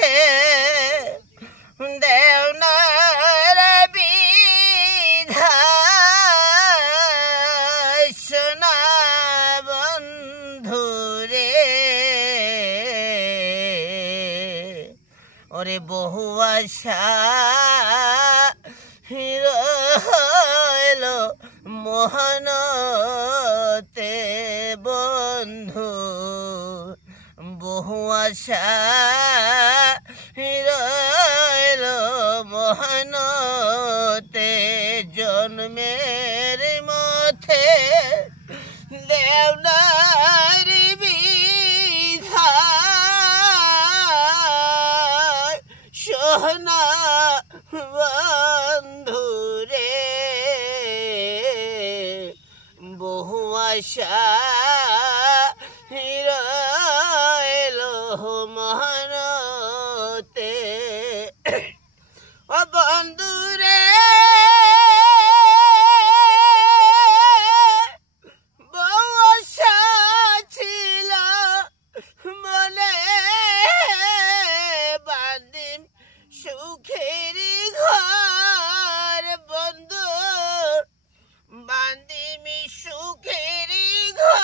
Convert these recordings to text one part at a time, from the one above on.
মথে দেও না রে বিধায় সোনা বন্ধু রে ওরে বহু আশা রইলো মহানতে বন্ধু বহু আশা রইলো মহানতে জন্মের মথে দেওনার বিধায় সোনা বন্ধু রে বহু আশা রইলো মহানতে ও বন্ধু রে বহু আশা ছিল মনে বাঁধিম সুখের ঘর বন্ধু বাঁধিম সুখের ঘর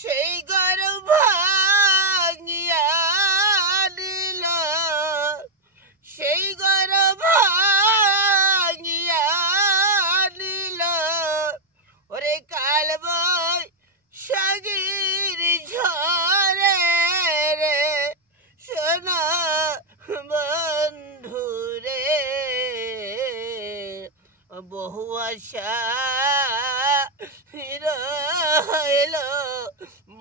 সেই ঘর ভাঙিয়া দিল সেই ঘর ভাঙিয়া দিল ওরে কাল বৈশাখীর ঝড়ে রে সোনা বন্ধু রে বহু আশা রইলো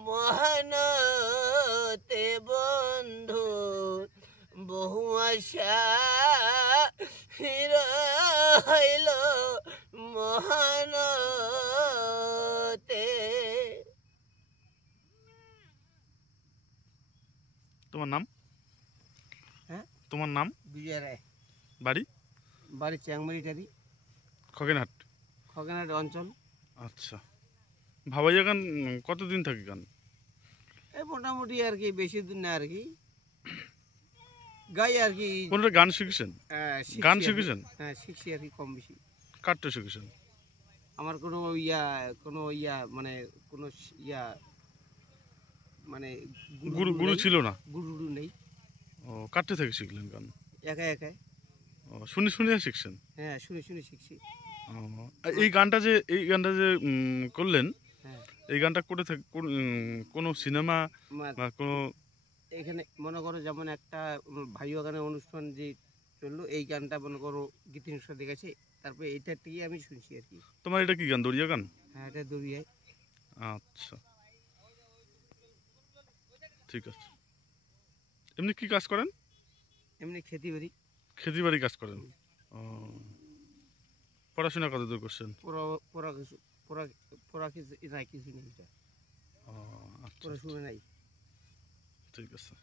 মহানতে বন্ধু বহু আশা রইলো মহানতে। তোমার নাম? হ্যাঁ, তোমার নাম? বিজয় রায়। বাড়ি? বাড়ি চ্যাংমারিটারি, খগেনহাট। খগেনহাট অঞ্চল। আচ্ছা, ভাবাইয়া গান কতদিন থাকে গান? এই মোটামুটি আর কি, বেশি দিন না আর কি, গাই আর কি। কোনটা গান শিখেছেন? গান শিখেছেন? হ্যাঁ, শিখছি আর কি, কম বেশি। কারটা শিখেছেন? আমার কোনো মানে কোনো মানে গুরু ছিল না? গুরু নেই। ও, কারটা থেকে শিখলেন গান? একা একাই। ও, শুনে শুনে শিখছেন? হ্যাঁ, শুনে শুনে শিখছি। ও, এই গানটা যে করলেন, হ্যাঁ, এই গানটা করে কোনো সিনেমা বা কোনো এখানে মনে করো যেমন একটা ভাইও গানের অনুষ্ঠান যে চললো, এই গানটা মনে করো গীতিংশ দেখেছে, তারপরে এইটার থেকে আমি শুনছি আর কি। তোমার এটা কি গান, দরিয়া গান? হ্যাঁ, এটা দরিয়ায়। আচ্ছা, ঠিক আছে। এমনি কি কাজ করেন? এমনি খেতিবাড়ি। খেতিবাড়ি কাজ করেন? ও, পড়াশোনা কতদূর করছেন? পড়া কিছু নাই, কিছু নেই, এটা ও, আচ্ছা, পড়াশোনা নাই। ঠিক আছে।